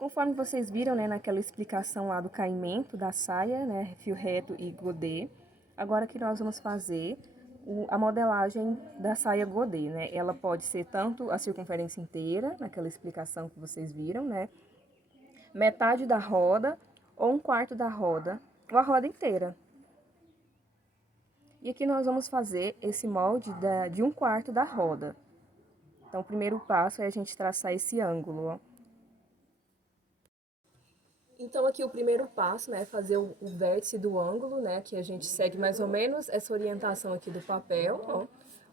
Conforme vocês viram, né, naquela explicação lá do caimento da saia, né, fio reto e godê, agora que nós vamos fazer a modelagem da saia godê, né? Ela pode ser tanto a circunferência inteira, naquela explicação que vocês viram, né, metade da roda ou um quarto da roda, ou a roda inteira. E aqui nós vamos fazer esse molde de um quarto da roda. Então, o primeiro passo é a gente traçar esse ângulo, ó. Então, aqui o primeiro passo, né, é fazer o vértice do ângulo, né, que a gente segue mais ou menos essa orientação aqui do papel, ó.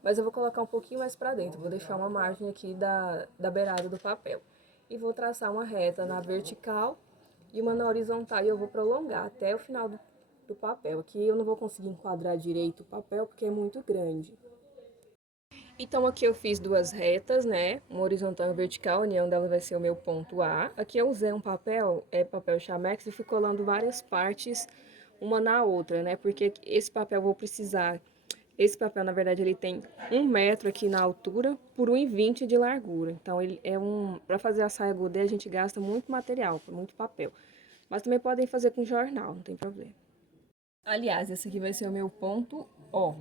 Mas eu vou colocar um pouquinho mais pra dentro, vou deixar uma margem aqui da beirada do papel. E vou traçar uma reta na vertical e uma na horizontal, e eu vou prolongar até o final do papel. Aqui eu não vou conseguir enquadrar direito o papel, porque é muito grande. Então, aqui eu fiz duas retas, né? Uma horizontal e uma vertical, a união dela vai ser o meu ponto A. Aqui eu usei um papel, papel Chamex, e fui colando várias partes uma na outra, né? Porque esse papel eu vou precisar... Esse papel, na verdade, ele tem 1 metro aqui na altura por 1,20 de largura. Então, ele é para fazer a saia godê, a gente gasta muito material, muito papel. Mas também podem fazer com jornal, não tem problema. Aliás, esse aqui vai ser o meu ponto O.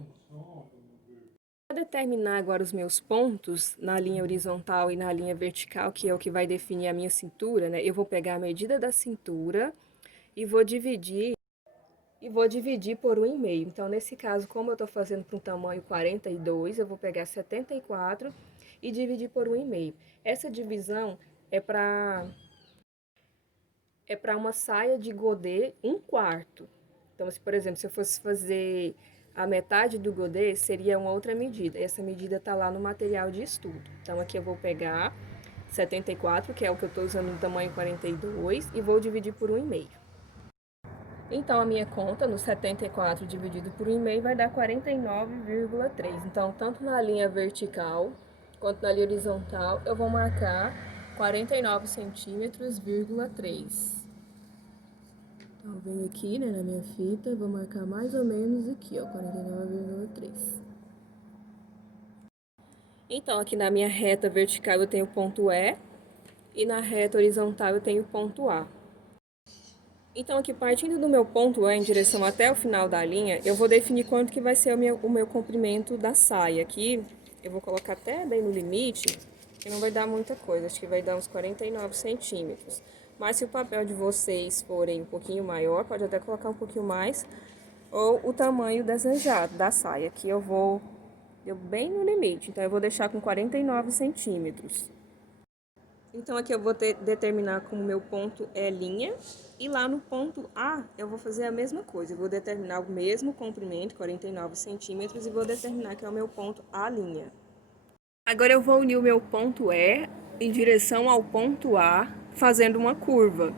Para determinar agora os meus pontos na linha horizontal e na linha vertical, que é o que vai definir a minha cintura, né? Eu vou pegar a medida da cintura e vou dividir por 1,5. Então, nesse caso, como eu estou fazendo para um tamanho 42, eu vou pegar 74 e dividir por 1,5. Essa divisão é para uma saia de godê 1/4. Então, por exemplo, se eu fosse fazer a metade do godê, seria uma outra medida. Essa medida tá lá no material de estudo. Então, aqui eu vou pegar 74, que é o que eu tô usando no tamanho 42, e vou dividir por 1,5. Então, a minha conta, no 74 dividido por 1,5, vai dar 49,3. Então, tanto na linha vertical quanto na linha horizontal, eu vou marcar 49 centímetros,3. Então, venho aqui, né, na minha fita, vou marcar mais ou menos aqui, ó, 49,3. Então, aqui na minha reta vertical eu tenho o ponto E, e na reta horizontal eu tenho o ponto A. Então, aqui partindo do meu ponto E em direção até o final da linha, eu vou definir quanto que vai ser o meu comprimento da saia. Aqui, eu vou colocar até bem no limite, que não vai dar muita coisa, acho que vai dar uns 49 centímetros. Mas se o papel de vocês forem um pouquinho maior, pode até colocar um pouquinho mais, ou o tamanho desejado da saia. Aqui deu bem no limite, então eu vou deixar com 49 centímetros. Então, aqui eu vou determinar como meu ponto é linha, e lá no ponto A eu vou fazer a mesma coisa. Eu vou determinar o mesmo comprimento, 49 centímetros, e vou determinar que é o meu ponto A linha. Agora eu vou unir o meu ponto E em direção ao ponto A, fazendo uma curva.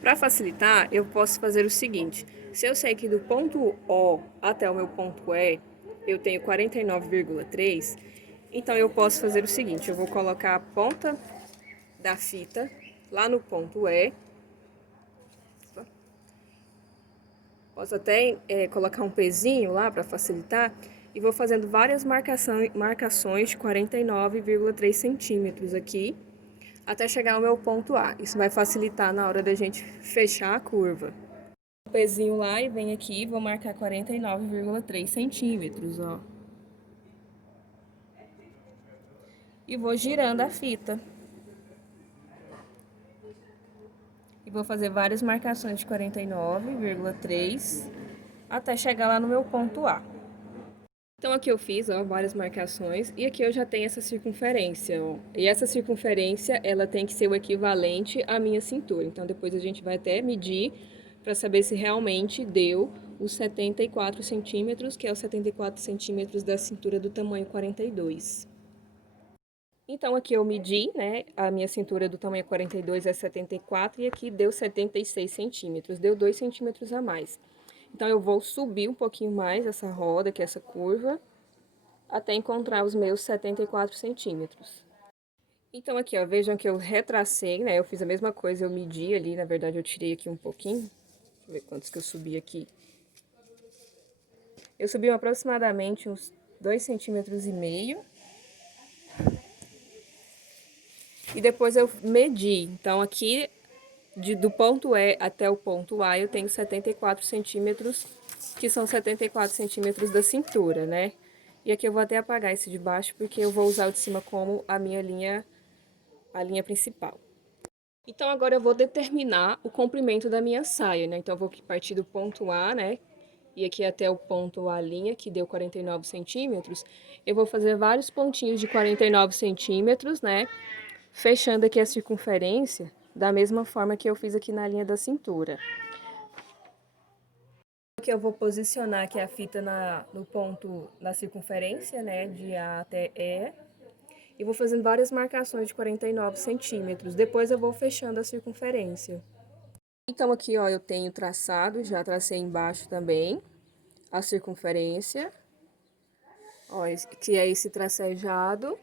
Para facilitar, eu posso fazer o seguinte: se eu sei que do ponto O até o meu ponto E eu tenho 49,3, então eu posso fazer o seguinte: eu vou colocar a ponta da fita lá no ponto E. Posso até colocar um pezinho lá para facilitar. E vou fazendo várias marcações de 49,3 centímetros aqui, até chegar ao meu ponto A. Isso vai facilitar na hora da gente fechar a curva. O pezinho lá e venho aqui e vou marcar 49,3 centímetros, ó. E vou girando a fita. E vou fazer várias marcações de 49,3 até chegar lá no meu ponto A. Então, aqui eu fiz, ó, várias marcações, e aqui eu já tenho essa circunferência, ó. E essa circunferência, ela tem que ser o equivalente à minha cintura. Então, depois a gente vai até medir para saber se realmente deu os 74 centímetros, que é os 74 centímetros da cintura do tamanho 42. Então, aqui eu medi, né, a minha cintura do tamanho 42 é 74, e aqui deu 76 centímetros, deu 2 centímetros a mais. Então, eu vou subir um pouquinho mais essa roda, que é essa curva, até encontrar os meus 74 centímetros. Então, aqui, ó, vejam que eu retracei, né, eu fiz a mesma coisa, eu medi ali, na verdade, eu tirei aqui um pouquinho. Deixa eu ver quantos que eu subi aqui. Eu subi aproximadamente uns 2,5 centímetros. E depois eu medi. Então, aqui do ponto E até o ponto A eu tenho 74 centímetros, que são 74 centímetros da cintura, né? E aqui eu vou até apagar esse de baixo, porque eu vou usar o de cima como a linha principal. Então, agora eu vou determinar o comprimento da minha saia, né? Então, eu vou partir do ponto A, né? E aqui até o ponto A', que deu 49 centímetros. Eu vou fazer vários pontinhos de 49 centímetros, né? Fechando aqui a circunferência, da mesma forma que eu fiz aqui na linha da cintura. Aqui eu vou posicionar aqui a fita no ponto, na circunferência, né? De A até E. E vou fazendo várias marcações de 49 centímetros. Depois eu vou fechando a circunferência. Então, aqui, ó, eu tenho traçado, já tracei embaixo também a circunferência. Ó, que é esse tracejado.